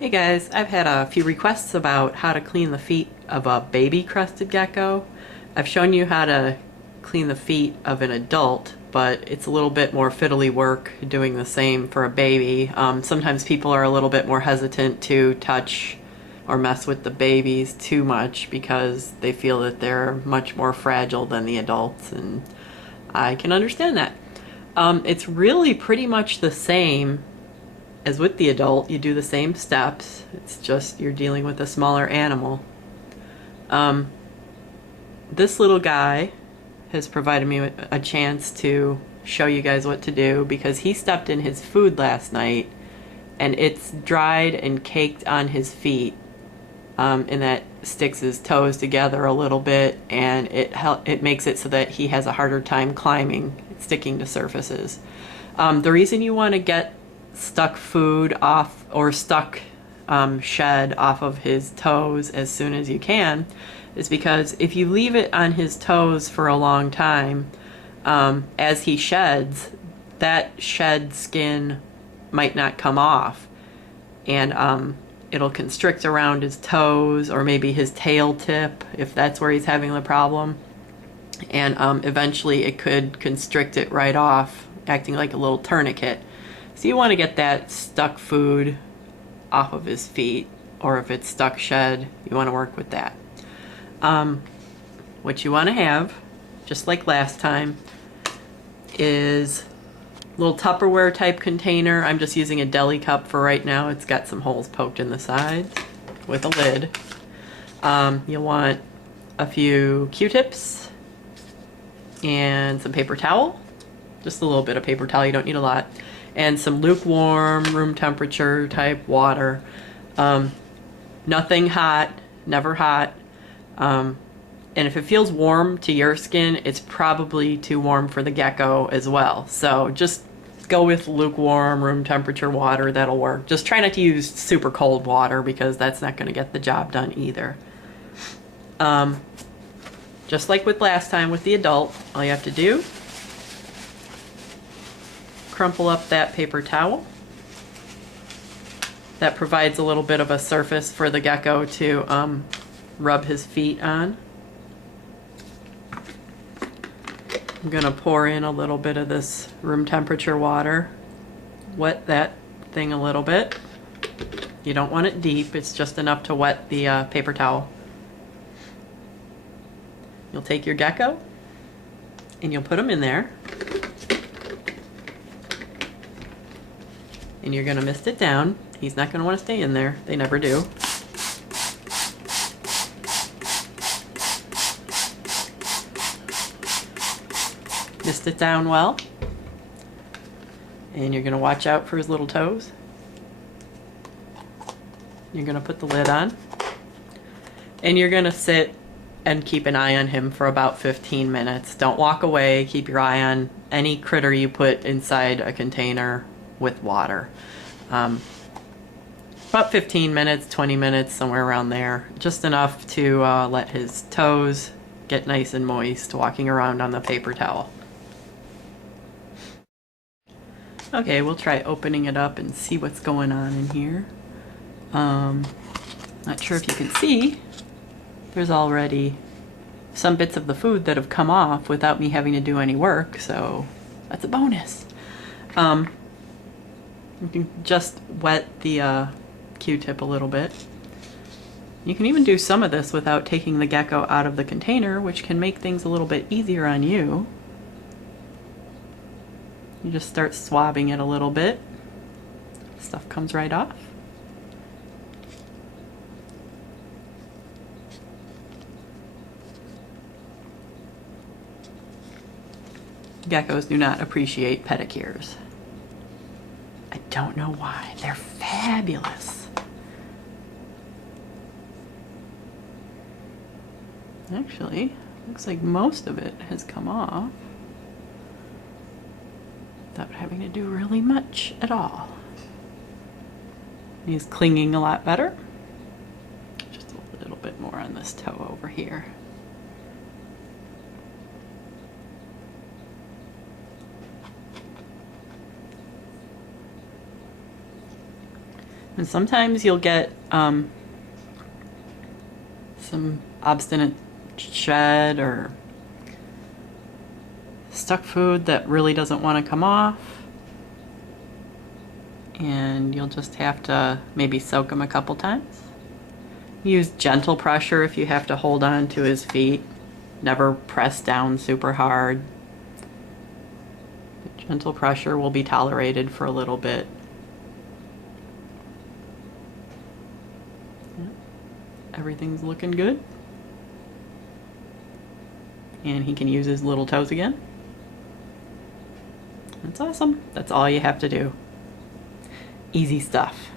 Hey guys, I've had a few requests about how to clean the feet of a baby crested gecko. I've shown you how to clean the feet of an adult, but it's a little bit more fiddly work doing the same for a baby. Sometimes people are a little bit more hesitant to touch or mess with the babies too much because they feel that they're much more fragile than the adults, and I can understand that. It's really pretty much the same as with the adult. You do the same steps. It's just you're dealing with a smaller animal. This little guy has provided me a chance to show you guys what to do because he stepped in his food last night and it's dried and caked on his feet, and that sticks his toes together a little bit, and it makes it so that he has a harder time climbing, sticking to surfaces. The reason you want to get stuck food off or stuck shed off of his toes as soon as you can is because if you leave it on his toes for a long time, as he sheds, that shed skin might not come off, and it'll constrict around his toes or maybe his tail tip if that's where he's having the problem, and eventually it could constrict it right off, acting like a little tourniquet. So you want to get that stuck food off of his feet, or if it's stuck shed, you want to work with that. What you want to have, just like last time, is a little Tupperware type container. I'm just using a deli cup for right now. It's got some holes poked in the sides with a lid. You'll want a few Q-tips and some paper towel. Just a little bit of paper towel, you don't need a lot. And some lukewarm, room temperature type water. Nothing hot, never hot. And if it feels warm to your skin, it's probably too warm for the gecko as well. So just go with lukewarm, room temperature water, that'll work. Just try not to use super cold water because that's not gonna get the job done either. Just like with last time with the adult, all you have to do, crumple up that paper towel. That provides a little bit of a surface for the gecko to rub his feet on. I'm gonna pour in a little bit of this room temperature water. Wet that thing a little bit. You don't want it deep, it's just enough to wet the paper towel. You'll take your gecko and you'll put him in there. And you're gonna mist it down. He's not gonna wanna stay in there. They never do. Mist it down well. And you're gonna watch out for his little toes. You're gonna put the lid on. And you're gonna sit and keep an eye on him for about 15 minutes. Don't walk away. Keep your eye on any critter you put inside a container with water. About 15 minutes, 20 minutes, somewhere around there. Just enough to let his toes get nice and moist walking around on the paper towel. Okay, we'll try opening it up and see what's going on in here. Not sure if you can see, there's already some bits of the food that have come off without me having to do any work, so that's a bonus. You can just wet the Q-tip a little bit. You can even do some of this without taking the gecko out of the container, which can make things a little bit easier on you. You just start swabbing it a little bit. Stuff comes right off. Geckos do not appreciate pedicures. I don't know why. They're fabulous. Actually, looks like most of it has come off without having to do really much at all. He's clinging a lot better. Just a little bit more on this toe over here. And sometimes you'll get some obstinate shed or stuck food that really doesn't want to come off. And you'll just have to maybe soak him a couple times. Use gentle pressure if you have to hold on to his feet. Never press down super hard. Gentle pressure will be tolerated for a little bit. Everything's looking good. And he can use his little toes again. That's awesome. That's all you have to do. Easy stuff.